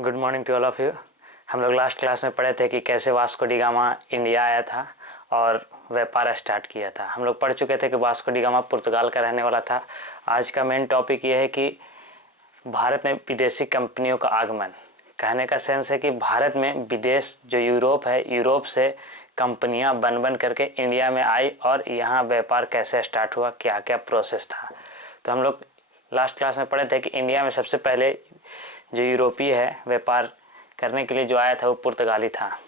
Good morning to all of you. हम लोग last class में पढ़े थे कि कैसे वास्को डी गामा इंडिया आया था और व्यापार स्टार्ट किया था। हम लोग पढ़ चुके थे कि वास्को डी गामा पुर्तगाल का रहने वाला था। आज का मेन टॉपिक ये है कि भारत में विदेशी कंपनियों का आगमन। कहने का सेंस है कि भारत में विदेश जो यूरोप है, यूरोप से कंपनियां बन करके इंडिया में आई और यहाँ व्यापार कैसे स्टार्ट हुआ, क्या क्या प्रोसेस था। तो हम लोग लास्ट क्लास में पढ़े थे कि इंडिया में सबसे पहले जो यूरोपीय है व्यापार करने के लिए जो आया था वो पुर्तगाली था।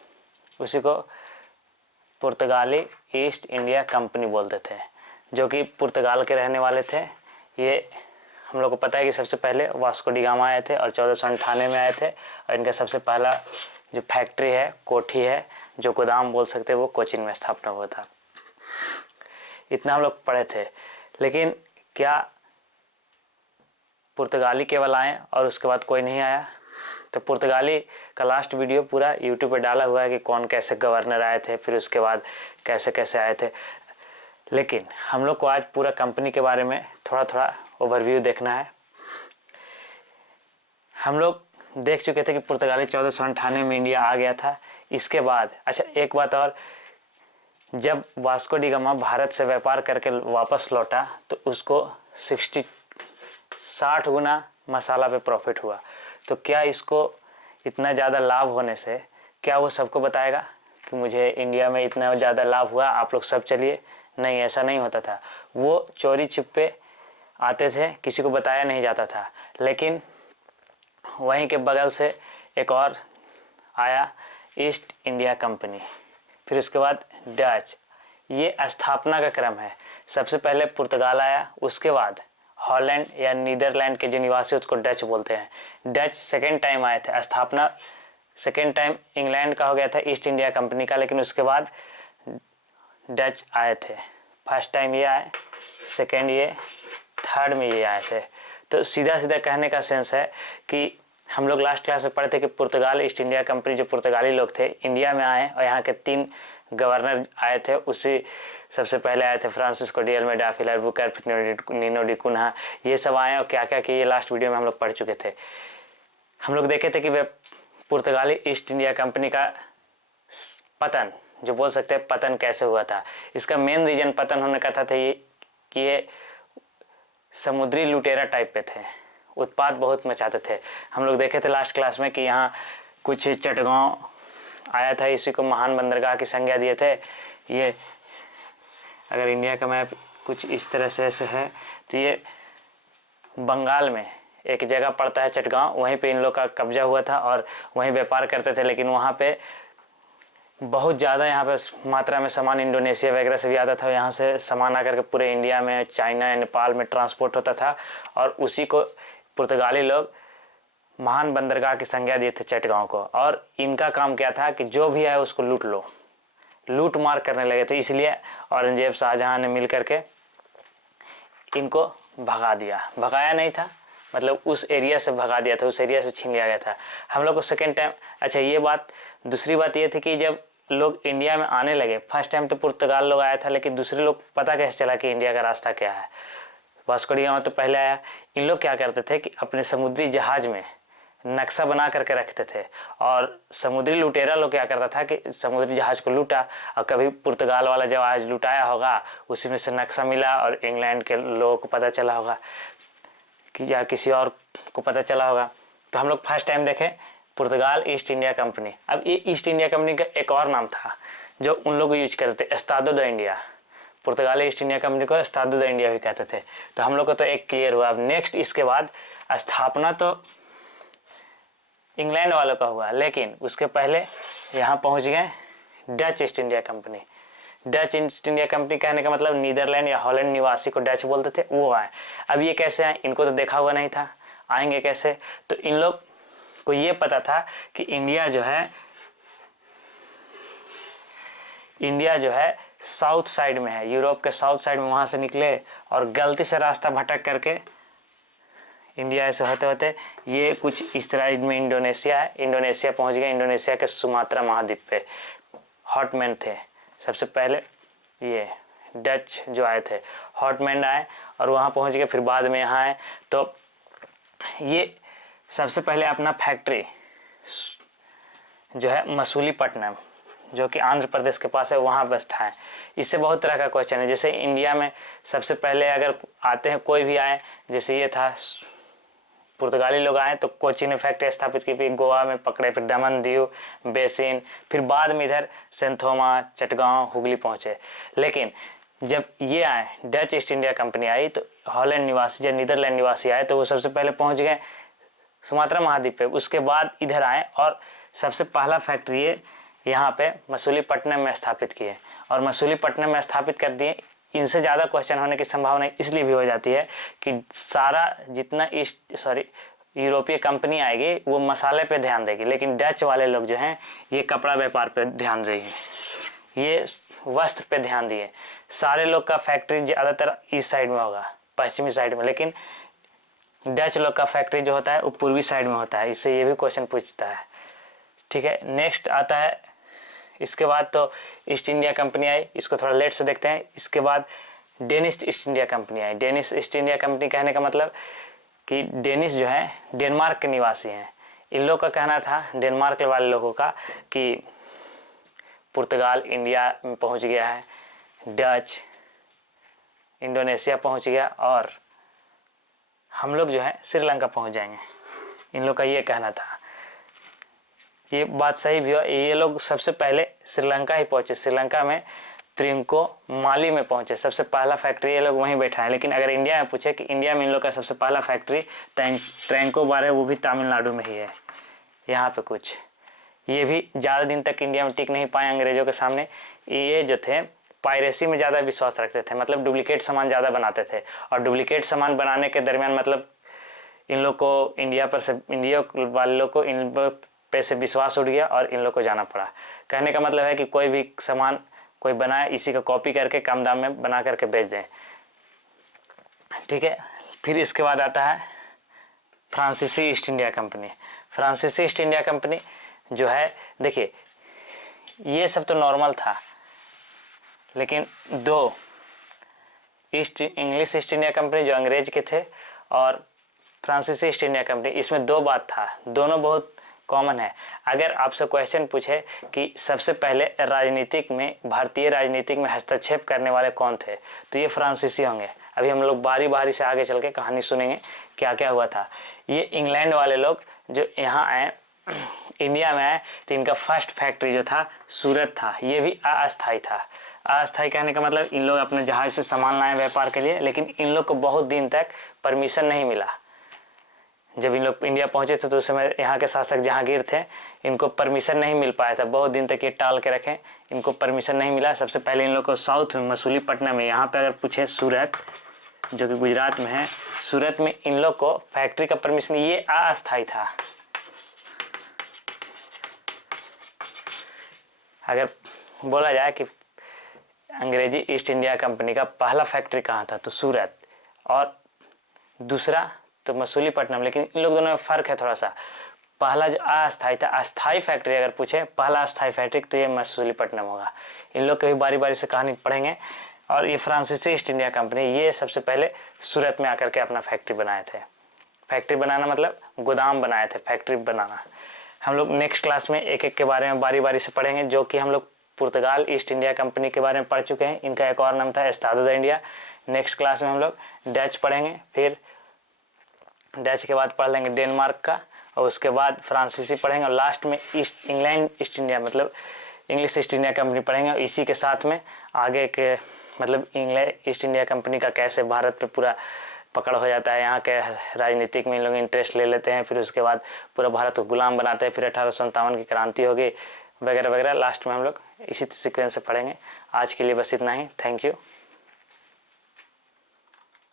उसी को पुर्तगाली ईस्ट इंडिया कंपनी बोलते थे, जो कि पुर्तगाल के रहने वाले थे। ये हम लोग को पता है कि सबसे पहले वास्को डी गामा आए थे और 1498 में आए थे और इनका सबसे पहला जो फैक्ट्री है, कोठी है, जो गोदाम बोल सकते हैं, वो कोचीन में स्थापना हुआ था। इतना हम लोग पढ़े थे। लेकिन क्या पुर्तगाली केवल आए और उसके बाद कोई नहीं आया? तो पुर्तगाली का लास्ट वीडियो पूरा यूट्यूब पे डाला हुआ है कि कौन कैसे गवर्नर आए थे, फिर उसके बाद कैसे कैसे आए थे। लेकिन हम लोग को आज पूरा कंपनी के बारे में थोड़ा थोड़ा ओवरव्यू देखना है। हम लोग देख चुके थे कि पुर्तगाली 1498 में इंडिया आ गया था। इसके बाद अच्छा एक बात और, जब वास्को डी गामा भारत से व्यापार करके वापस लौटा तो उसको 60 गुना मसाला पे प्रॉफिट हुआ। तो क्या इसको इतना ज़्यादा लाभ होने से क्या वो सबको बताएगा कि मुझे इंडिया में इतना ज़्यादा लाभ हुआ, आप लोग सब चलिए? नहीं, ऐसा नहीं होता था। वो चोरी छिपे आते थे, किसी को बताया नहीं जाता था। लेकिन वहीं के बगल से एक और आया, ईस्ट इंडिया कंपनी, फिर उसके बाद डच। ये स्थापना का क्रम है। सबसे पहले पुर्तगाल आया, उसके बाद हॉलैंड या नीदरलैंड के जो निवासी उसको डच बोलते हैं। डच सेकेंड टाइम आए थे। स्थापना सेकेंड टाइम इंग्लैंड का हो गया था, ईस्ट इंडिया कंपनी का, लेकिन उसके बाद डच आए थे। फर्स्ट टाइम ये आए, सेकेंड ये, थर्ड में ये आए थे। तो सीधा सीधा कहने का सेंस है कि हम लोग लास्ट क्लास में पढ़े थे कि पुर्तगाल ईस्ट इंडिया कंपनी, जो पुर्तगाली लोग थे, इंडिया में आए और यहाँ के 3 गवर्नर आए थे। उसी सबसे पहले आए थे फ्रांसिस्को डी अल्मेडा, फिर अल्बुकर्क, नीनो डी कुन्हा, ये सब आए और क्या क्या किए ये लास्ट वीडियो में हम लोग पढ़ चुके थे। हम लोग देखे थे कि वे पुर्तगाली ईस्ट इंडिया कंपनी का पतन, जो बोल सकते हैं पतन कैसे हुआ था। इसका मेन रीजन पतन होने का था ये कि ये समुद्री लुटेरा टाइप पे थे, उत्पात बहुत मचाते थे। हम लोग देखे थे लास्ट क्लास में कि यहाँ कुछ चटगांव आया था, इसी को महान बंदरगाह की संज्ञा दिए थे। ये अगर इंडिया का मैप कुछ इस तरह से ऐसे है तो ये बंगाल में एक जगह पड़ता है चटगांव, वहीं पे इन लोग का कब्जा हुआ था और वहीं व्यापार करते थे। लेकिन वहाँ पे बहुत ज़्यादा यहाँ पे मात्रा में सामान इंडोनेशिया वगैरह से भी आता था। यहाँ से सामान आकर के पूरे इंडिया में, चाइना, नेपाल में ट्रांसपोर्ट होता था और उसी को पुर्तगाली लोग महान बंदरगाह की संज्ञा दिए थे चटगांव को। और इनका काम क्या था कि जो भी आए उसको लूट लो, लूट मार करने लगे थे। इसलिए औरंगजेब, शाहजहां ने मिल करके इनको भगा दिया। भगाया नहीं था, मतलब उस एरिया से भगा दिया था, उस एरिया से छीन लिया गया था। हम लोग को सेकेंड टाइम अच्छा ये बात, दूसरी बात ये थी कि जब लोग इंडिया में आने लगे, फर्स्ट टाइम तो पुर्तगाल लोग आया था, लेकिन दूसरे लोग पता कैसे चला कि इंडिया का रास्ता क्या है? वास्को डी गामा तो पहले आया। इन लोग क्या करते थे कि अपने समुद्री जहाज में नक्शा बना करके रखते थे और समुद्री लुटेरा लोग क्या करता था कि समुद्री जहाज को लूटा और कभी पुर्तगाल वाला जहाज लुटाया होगा, उसी में से नक्शा मिला और इंग्लैंड के लोगों को पता चला होगा कि या किसी और को पता चला होगा। तो हम लोग फर्स्ट टाइम देखे पुर्तगाल ईस्ट इंडिया कंपनी। अब ये ईस्ट इंडिया कंपनी का एक और नाम था जो उन लोग यूज करते थे, एस्तादो द इंडिया। पुर्तगाली ईस्ट इंडिया कंपनी को एस्तादो द इंडिया भी कहते थे। तो हम लोग को तो एक क्लियर हुआ। अब नेक्स्ट इसके बाद स्थापना तो इंग्लैंड वालों का हुआ, लेकिन उसके पहले यहाँ पहुँच गए Dutch east India company. Dutch east India company कहने का मतलब नीदरलैंड या हॉलैंड निवासी को डच बोलते थे, वो आए। अब ये कैसे आए? इनको तो देखा हुआ नहीं था, आएंगे कैसे? तो इन लोग को ये पता था कि इंडिया जो है साउथ साइड में है, यूरोप के साउथ साइड में। वहाँ से निकले और गलती से रास्ता भटक करके इंडिया ऐसे होते होते ये कुछ इस तरह में इंडोनेशिया है, इंडोनेशिया पहुंच गए। इंडोनेशिया के सुमात्रा महाद्वीप पे हॉटमैन थे सबसे पहले। ये डच जो आए थे हॉटमैन आए और वहाँ पहुंच गए, फिर बाद में यहाँ आए। तो ये सबसे पहले अपना फैक्ट्री जो है मसूलीपट्टनम, जो कि आंध्र प्रदेश के पास है, वहाँ बैठा है। इससे बहुत तरह का क्वेश्चन है। जैसे इंडिया में सबसे पहले अगर आते हैं, कोई भी आए, जैसे ये था पुर्तगाली लोग आए तो कोचीन ने फैक्ट्री स्थापित की, फिर गोवा में पकड़े, फिर दमन दीव, बेसिन, फिर बाद में इधर सेंथोमा, चटगांव, हुगली पहुँचे। लेकिन जब ये आए, डच ईस्ट इंडिया कंपनी आई, तो हॉलैंड निवासी या नीदरलैंड निवासी आए तो वो सबसे पहले पहुँच गए सुमात्रा महाद्वीप पे। उसके बाद इधर आए और सबसे पहला फैक्ट्री ये यहाँ पे मसूलीपट्टनम में स्थापित किए और मसूलीपट्टनम में स्थापित कर दिए। इनसे ज़्यादा क्वेश्चन होने की संभावना इसलिए भी हो जाती है कि सारा जितना यूरोपीय कंपनी आएगी वो मसाले पे ध्यान देगी, लेकिन डच वाले लोग जो हैं ये कपड़ा व्यापार पे ध्यान देंगे, ये वस्त्र पे ध्यान दिए। सारे लोग का फैक्ट्री ज़्यादातर इस साइड में होगा, पश्चिमी साइड में, लेकिन डच लोग का फैक्ट्री जो होता है वो पूर्वी साइड में होता है। इससे ये भी क्वेश्चन पूछता है। ठीक है, नेक्स्ट आता है, इसके बाद तो ईस्ट इंडिया कंपनी आई, इसको थोड़ा लेट से देखते हैं। इसके बाद डेनिश ईस्ट इंडिया कंपनी आई। डेनिश ईस्ट इंडिया कंपनी कहने का मतलब कि डेनिश जो है डेनमार्क के निवासी हैं। इन लोग का कहना था, डेनमार्क वाले लोगों का, कि पुर्तगाल इंडिया में पहुंच गया है, डच इंडोनेशिया पहुंच गया और हम लोग जो है श्रीलंका पहुंच जाएंगे। इन लोग का ये कहना था। ये बात सही भी हो, ये लोग सबसे पहले श्रीलंका ही पहुंचे। श्रीलंका में त्रिंकोमाली में पहुंचे, सबसे पहला फैक्ट्री ये लोग वहीं बैठा है। लेकिन अगर इंडिया में पूछे कि इंडिया में इन लोग का सबसे पहला फैक्ट्री ट्रैंकोबार है, वो भी तमिलनाडु में ही है। यहाँ पे कुछ ये भी ज़्यादा दिन तक इंडिया में टिक नहीं पाए अंग्रेज़ों के सामने। ये जो थे पायरेसी में ज़्यादा विश्वास रखते थे, मतलब डुप्लीकेट सामान ज़्यादा बनाते थे और डुप्लीकेट सामान बनाने के दरमियान मतलब इन लोग को इंडिया वाले लोग को इन पे से विश्वास उठ गया और इन लोग को जाना पड़ा। कहने का मतलब है कि कोई भी सामान कोई बनाए, इसी का कॉपी करके कम दाम में बना करके बेच दें। ठीक है, फिर इसके बाद आता है फ्रांसीसी ईस्ट इंडिया कंपनी। फ्रांसीसी ईस्ट इंडिया कंपनी जो है, देखिए ये सब तो नॉर्मल था, लेकिन दो इंग्लिश ईस्ट इंडिया कंपनी जो अंग्रेज के थे और फ्रांसीसी ईस्ट इंडिया कंपनी, इसमें दो बात था, दोनों बहुत कॉमन है। अगर आपसे क्वेश्चन पूछे कि सबसे पहले राजनीतिक में, भारतीय राजनीतिक में हस्तक्षेप करने वाले कौन थे, तो ये फ्रांसीसी होंगे। अभी हम लोग बारी बारी से आगे चल के कहानी सुनेंगे क्या क्या हुआ था। ये इंग्लैंड वाले लोग जो यहाँ आए, इंडिया में आए, तो इनका फर्स्ट फैक्ट्री जो था सूरत था। ये भी अस्थायी था। अस्थायी कहने का मतलब इन लोग अपने जहाज से सामान लाए व्यापार के लिए, लेकिन इन लोग को बहुत दिन तक परमिशन नहीं मिला। जब इन लोग इंडिया पहुंचे थे तो उस समय यहाँ के शासक जहांगीर थे, इनको परमिशन नहीं मिल पाया था, बहुत दिन तक ये टाल के रखें, इनको परमिशन नहीं मिला। सबसे पहले इन लोग को साउथ में मसूलीपट्टनम में, यहाँ पे अगर पूछे सूरत जो कि गुजरात में है, सूरत में इन लोग को फैक्ट्री का परमिशन, ये अस्थायी था। अगर बोला जाए कि अंग्रेजी ईस्ट इंडिया कंपनी का पहला फैक्ट्री कहाँ था, तो सूरत, और दूसरा तो मसूलीपट्टनम। लेकिन इन लोग दोनों में फ़र्क है थोड़ा सा। पहला जो अस्थायी था, अस्थायी फैक्ट्री अगर पूछे पहला अस्थायी फैक्ट्री, तो ये मसूलीपट्टनम होगा। इन लोग के भी बारी बारी से कहानी पढ़ेंगे। और ये फ्रांसीसी ईस्ट इंडिया कंपनी, ये सबसे पहले सूरत में आकर के अपना फैक्ट्री बनाए थे। फैक्ट्री बनाना मतलब गोदाम बनाए थे, फैक्ट्री बनाना। हम लोग नेक्स्ट क्लास में एक एक के बारे में बारी बारी से पढ़ेंगे, जो कि हम लोग पुर्तगाल ईस्ट इंडिया कंपनी के बारे में पढ़ चुके हैं। इनका एक और नाम था एस्टाडो द इंडिया। नेक्स्ट क्लास में हम लोग डच पढ़ेंगे, फिर डच के बाद पढ़ लेंगे डेनमार्क का, और उसके बाद फ्रांसीसी पढ़ेंगे, और लास्ट में इंग्लैंड ईस्ट इंडिया मतलब इंग्लिश ईस्ट इंडिया कंपनी पढ़ेंगे। और इसी के साथ में आगे के मतलब इंग्लैंड ईस्ट इंडिया कंपनी का कैसे भारत पे पूरा पकड़ हो जाता है, यहाँ के राजनीतिक में इन लोग इंटरेस्ट ले लेते हैं, फिर उसके बाद पूरा भारत को गुलाम बनाते हैं, फिर 1857 की क्रांति होगी वगैरह वगैरह। लास्ट में हम लोग इसी सीक्वेंस से पढ़ेंगे। आज के लिए बस इतना ही। Thank you.